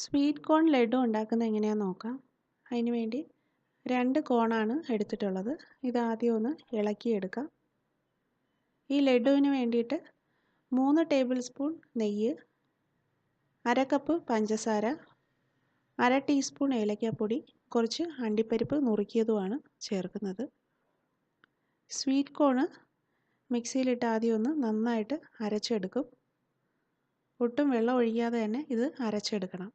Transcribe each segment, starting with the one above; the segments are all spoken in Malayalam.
സ്വീറ്റ് കോൺ ലഡു ഉണ്ടാക്കുന്നത് എങ്ങനെയാണെന്ന് നോക്കാം. അതിന് വേണ്ടി 2 കോണാണ് എടുത്തിട്ടുള്ളത്. ഇതാദ്യം ഒന്ന് ഇളക്കിയെടുക്കാം. ഈ ലഡുവിന് വേണ്ടിയിട്ട് 3 ടേബിൾ സ്പൂൺ നെയ്യ്, 1/2 കപ്പ് പഞ്ചസാര, 1/2 ടീസ്പൂൺ ഏലക്കാപ്പൊടി, കുറച്ച് അണ്ടിപ്പരിപ്പ് നുറുക്കിയതുമാണ് ചേർക്കുന്നത്. സ്വീറ്റ് കോണ് മിക്സിയിലിട്ട് ആദ്യം ഒന്ന് നന്നായിട്ട് അരച്ചെടുക്കും. ഒട്ടും വെള്ളം ഒഴിക്കാതെ തന്നെ ഇത് അരച്ചെടുക്കണം.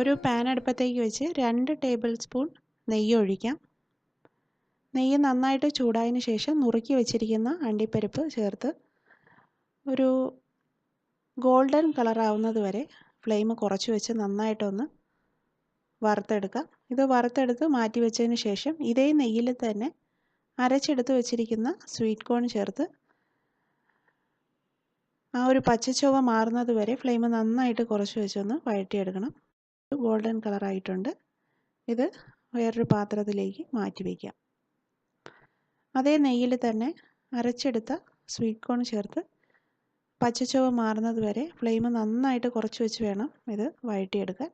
ഒരു പാൻ അടുപ്പത്തേക്ക് വെച്ച് 2 ടേബിൾ സ്പൂൺ നെയ്യ് ഒഴിക്കാം. നെയ്യ് നന്നായിട്ട് ചൂടായതിന് ശേഷം നുറുക്കി വെച്ചിരിക്കുന്ന അണ്ടിപ്പരിപ്പ് ചേർത്ത് ഒരു ഗോൾഡൻ കളറാവുന്നത് വരെ ഫ്ലെയിം കുറച്ച് വെച്ച് നന്നായിട്ടൊന്ന് വറുത്തെടുക്കാം. ഇത് വറുത്തെടുത്ത് മാറ്റി വെച്ചതിന് ശേഷം ഇതേ നെയ്യിൽ തന്നെ അരച്ചെടുത്ത് വെച്ചിരിക്കുന്ന സ്വീറ്റ് കോൺ ചേർത്ത് ആ ഒരു പച്ചച്ചുവ മാറുന്നത് വരെ ഫ്ലെയിം നന്നായിട്ട് കുറച്ച് വെച്ചൊന്ന് വഴറ്റിയെടുക്കണം. ഗോൾഡൻ കളറായിട്ടുണ്ട്. ഇത് വേറൊരു പാത്രത്തിലേക്ക് മാറ്റി വയ്ക്കാം. അതേ നെയ്യിൽ തന്നെ അരച്ചെടുത്ത സ്വീറ്റ് കോൺ ചേർത്ത് പച്ചച്ചുവ മാറുന്നത് വരെ ഫ്ലെയിം നന്നായിട്ട് കുറച്ച് വെച്ച് വേണം ഇത് വഴറ്റിയെടുക്കാൻ.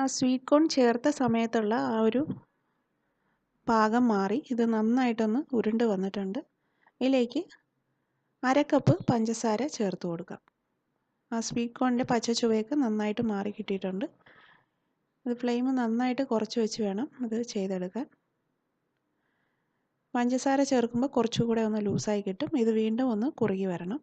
ആ സ്വീറ്റ് കോൺ ചേർത്ത സമയത്തുള്ള ആ ഒരു പാകം മാറി ഇത് നന്നായിട്ടൊന്ന് ഉരുണ്ട് വന്നിട്ടുണ്ട്. ഇതിലേക്ക് 1/2 കപ്പ് പഞ്ചസാര ചേർത്ത് കൊടുക്കാം. ആ സ്വീറ്റ് കോണിൻ്റെ പച്ച ചുവയൊക്കെ നന്നായിട്ട് മാറി കിട്ടിയിട്ടുണ്ട്. ഇത് ഫ്ലെയിം നന്നായിട്ട് കുറച്ച് വെച്ച് വേണം ഇത് ചെയ്തെടുക്കാൻ. പഞ്ചസാര ചേർക്കുമ്പോൾ കുറച്ചുകൂടെ ഒന്ന് ലൂസായി കിട്ടും. ഇത് വീണ്ടും ഒന്ന് കുറുകി വരണം.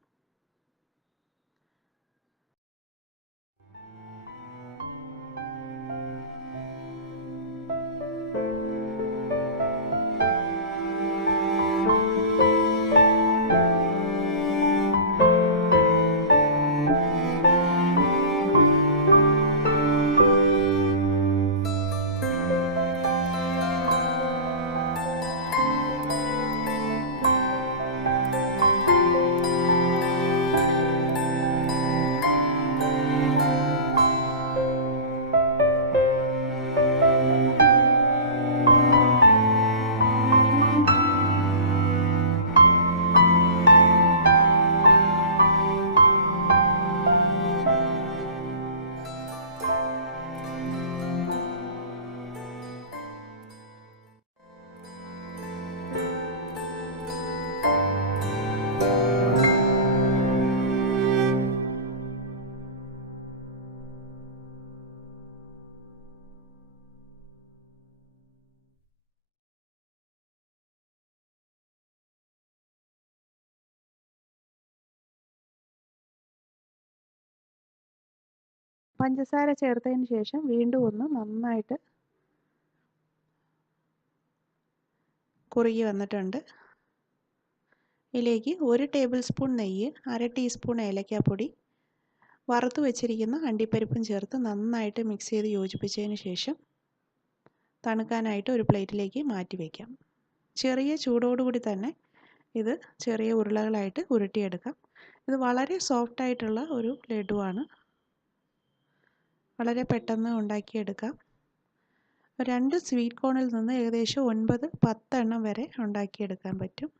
പഞ്ചസാര ചേർത്തതിന് ശേഷം വീണ്ടും ഒന്ന് നന്നായിട്ട് കുറുകി വന്നിട്ടുണ്ട്. ഇതിലേക്ക് 1 ടേബിൾ സ്പൂൺ നെയ്യ്, 1/2 ടീസ്പൂൺ ഏലക്കാപ്പൊടി, വറുത്ത് വെച്ചിരിക്കുന്ന അണ്ടിപ്പരിപ്പും ചേർത്ത് നന്നായിട്ട് മിക്സ് ചെയ്ത് യോജിപ്പിച്ചതിന് ശേഷം തണുക്കാനായിട്ട് ഒരു പ്ലേറ്റിലേക്ക് മാറ്റി വയ്ക്കാം. ചെറിയ ചൂടോടുകൂടി തന്നെ ഇത് ചെറിയ ഉരുളകളായിട്ട് ഉരുട്ടിയെടുക്കാം. ഇത് വളരെ സോഫ്റ്റായിട്ടുള്ള ഒരു ലഡുവാണ്. വളരെ പെട്ടെന്ന് ഉണ്ടാക്കിയെടുക്കാം. 2 സ്വീറ്റ് കോണിൽ നിന്ന് ഏകദേശം 9-10 എണ്ണം വരെ ഉണ്ടാക്കിയെടുക്കാൻ പറ്റും.